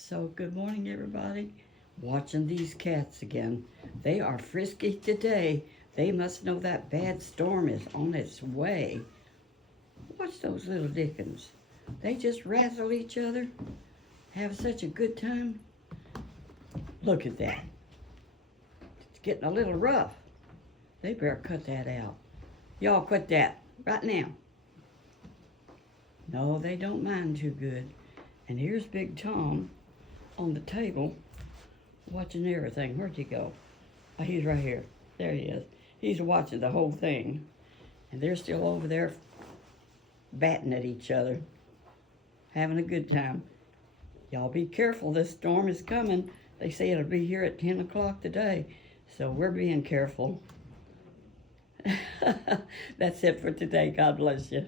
So good morning, everybody. Watching these cats again. They are frisky today. They must know that bad storm is on its way. Watch those little dickens. They just razzle each other. Have such a good time. Look at that. It's getting a little rough. They better cut that out. Y'all quit that right now. No, they don't mind too good. And here's Big Tom on the table watching everything. Where'd he go? Oh, he's right here. There he is. He's watching the whole thing. And they're still over there batting at each other, having a good time. Y'all be careful. This storm is coming. They say it'll be here at 10 o'clock today. So we're being careful. That's it for today. God bless you.